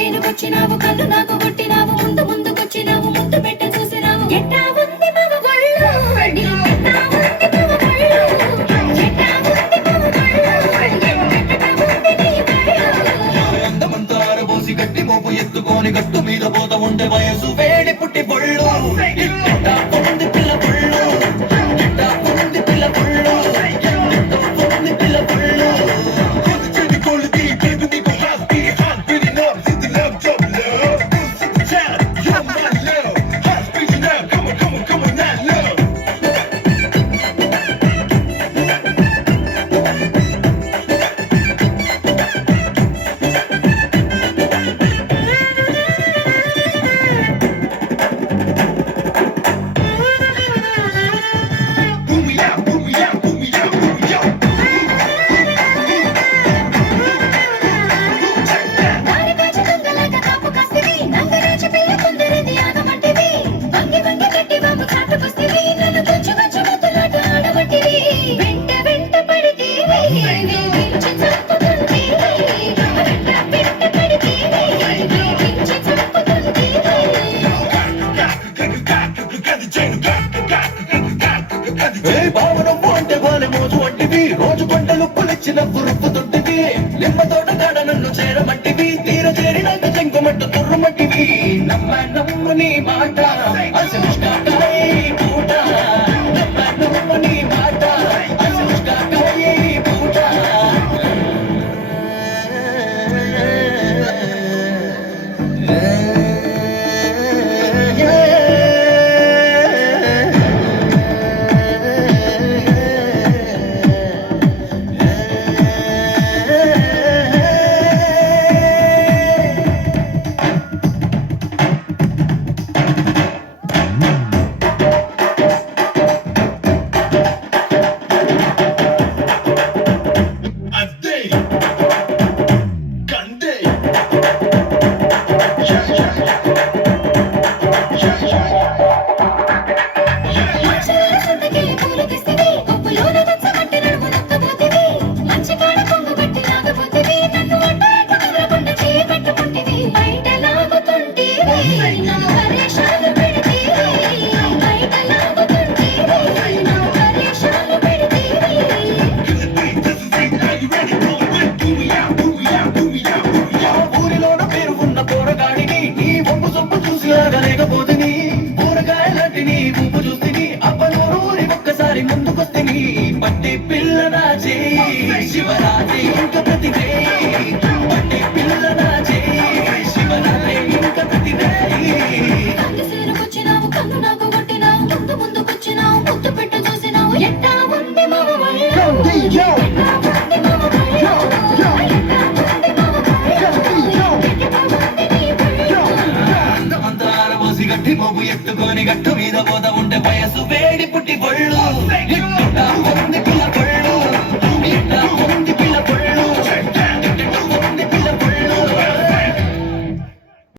చేనుకొచ్చినావు కళ్ళు నాకు కొట్టినావు ముందు ముందుకొచ్చినావు ముద్దు పెట్ట చూసినావు ఎట్టా ఉంది మగ గొళ్ళు ఎట్టా ఉంది మగ గొళ్ళు ఎట్టా ఉంది మగ గొళ్ళు అందమంతా ఆరబోసి గట్టి మోపు ఎత్తుకొని గట్టు మీద పోత ఉండే వయసు వేడి పుట్టి పొళ్ళు ఎట్టా ఉంది పిల్ల పొళ్ళు ఎట్టా ఉంది పిల్ల పొళ్ళు ఎట్టా ఉంది పిల్ల పొళ్ళు రోజు పంటలు పులిచ్చిన పురుపుతుంటివి నిమ్మ తోట కాడ నన్ను చేరమట్టివి తీర చేరినాక చెంగుమట్టు తుర్రుమట్టివి నమ్మ నీ మాట అసలుష్కాకాయ పూట నమ్మ నీ మాట అసలుష్కాకాయ పూట పట్టి పిల్ల నాచే శివరాత్రి ఇంక ప్రతిదే పట్టి పిల్ల నాచే శివరాత్రి ఇంక ప్రతిదే చేనుకొచ్చినావు కళ్ళు నాకు కొట్టినావు ముందు ముందుకొచ్చినావు ముద్దు పెట్ట చూసినావు ఎట్టా ఉంది మగ గట్టి మోపు ఎత్తుకొని గట్టు మీద పోత ఉంటే వయసు వేడి పుట్టి పొళ్ళు ఉంది పిల్ల పొళ్ళు ఉంది పిల్ల